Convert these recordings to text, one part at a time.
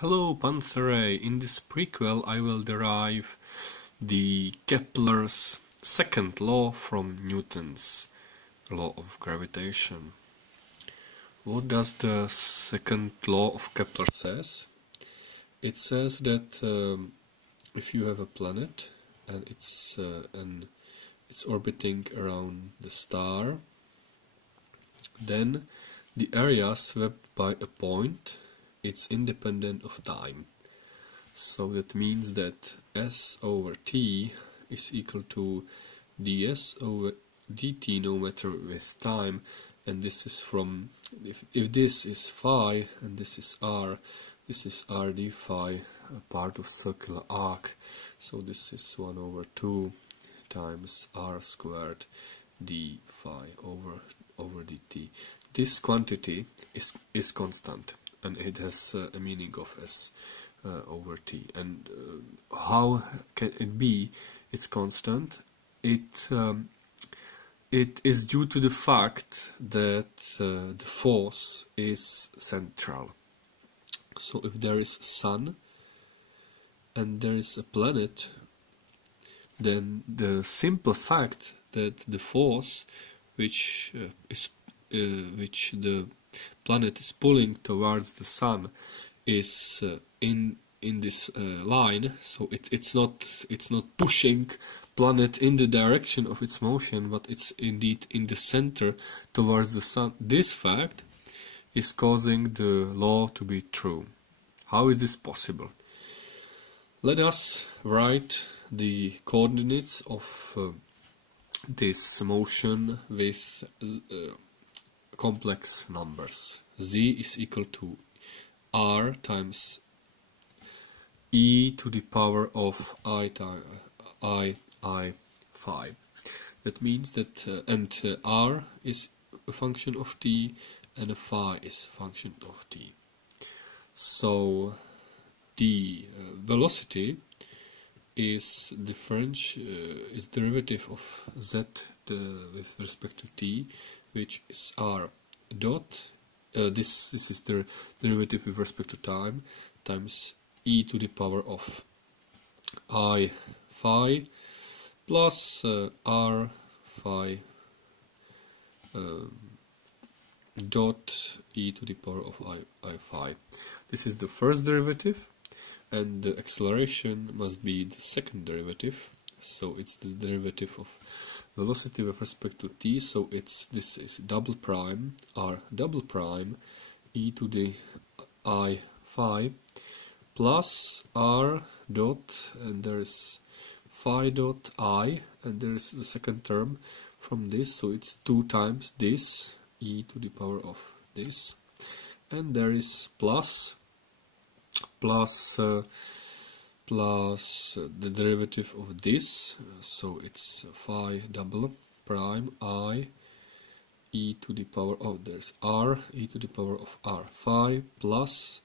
Hello Pantherae, in this prequel I will derive the Kepler's second law from Newton's law of gravitation. What does the second law of Kepler says? It says that if you have a planet and it's orbiting around the star, then the area swept by a point, it's independent of time. So that means that S over T is equal to ds over dt no matter with time, and this is from, if this is phi and this is r d phi, a part of circular arc, so this is 1 over 2 times r squared d phi over dt. This quantity is constant, and it has a meaning of S over T. And how can it be it's constant? It is due to the fact that the force is central. So if there is sun and there is a planet, then the simple fact that the force which the planet is pulling towards the sun is in this line, so it's not pushing planet in the direction of its motion, but it's indeed in the center towards the sun. This fact is causing the law to be true. How is this possible? Let us write the coordinates of this motion with complex numbers. Z is equal to r times e to the power of I phi. That means that r is a function of t and a phi is a function of t. So the velocity is derivative of z with respect to t, which is r dot, this is the derivative with respect to time, times e to the power of I phi plus r phi dot e to the power of I phi. This is the first derivative, and the acceleration must be the second derivative. So it's the derivative of velocity with respect to t, so this is double prime r double prime e to the I phi plus r dot, and there is phi dot I, and there is the second term from this, so it's 2 times this e to the power of this, and there is plus the derivative of this, so it's phi double prime I e to the power of, there's r e to the power of r phi plus,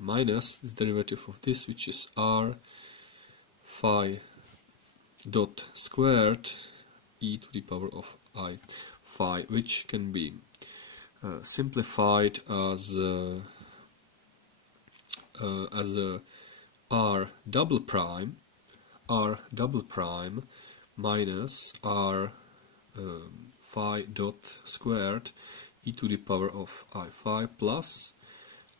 minus the derivative of this, which is r phi dot squared e to the power of I phi, which can be simplified as a r double prime minus r phi dot squared e to the power of I phi plus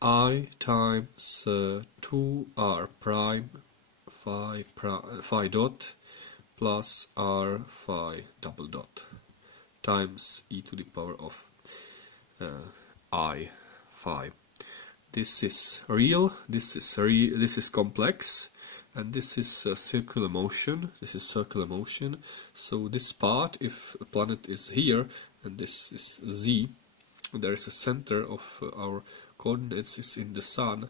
I times 2r prime phi dot plus r phi double dot times e to the power of I phi. This is real, this is complex, and this is circular motion. This is circular motion. So this part, if a planet is here and this is z, there is a center of our coordinates is in the sun,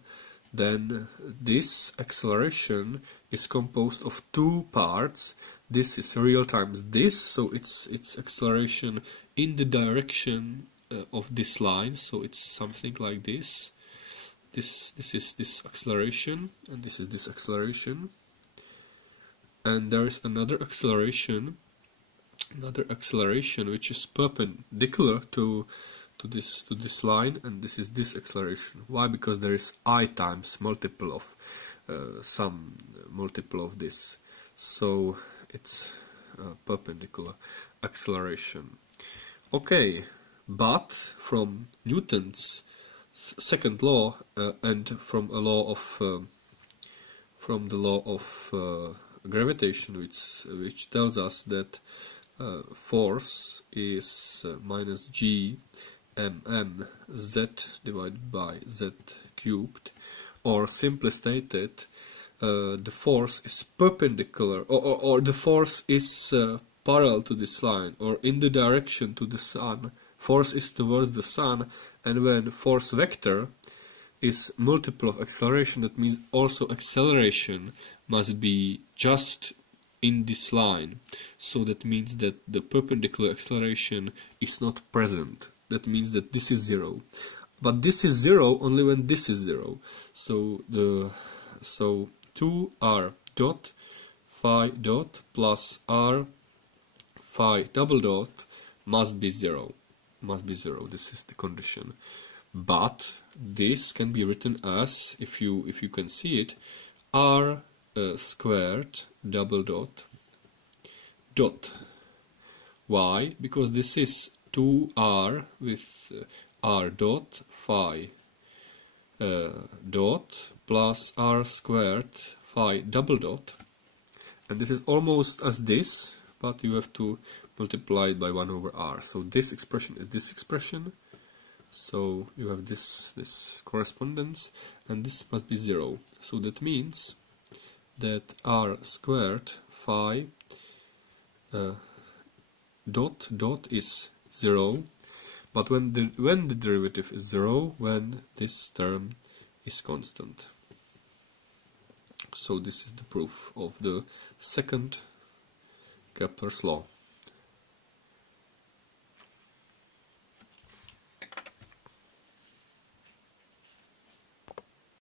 then this acceleration is composed of 2 parts. This is real times this, so it's acceleration in the direction of this line, so it's something like this. This is this acceleration, and this is this acceleration, and there is another acceleration which is perpendicular to to this line, and this is this acceleration. Why? Because there is I times multiple of some multiple of this, so it's perpendicular acceleration. Okay, but from Newton's second law and from a law of from the law of gravitation, which tells us that force is minus g mn z divided by z cubed, or simply stated, the force is perpendicular, or the force is parallel to this line, or in the direction to the sun. Force is towards the sun, and when force vector is multiple of acceleration, that means also acceleration must be just in this line. So that means that the perpendicular acceleration is not present. That means that this is 0. But this is 0 only when this is 0. So 2r dot phi dot plus r phi double dot must be 0. Must be 0. This is the condition. But this can be written as, if you can see it, r squared double dot dot. Why? Because this is 2r with r dot phi dot plus r squared phi double dot, and this is almost as this, but you have to multiply it by 1 over r. So this expression is this expression. So you have this correspondence, and this must be 0. So that means that r squared phi dot dot is 0. But when the derivative is 0, when this term is constant. So this is the proof of the second Kepler's law.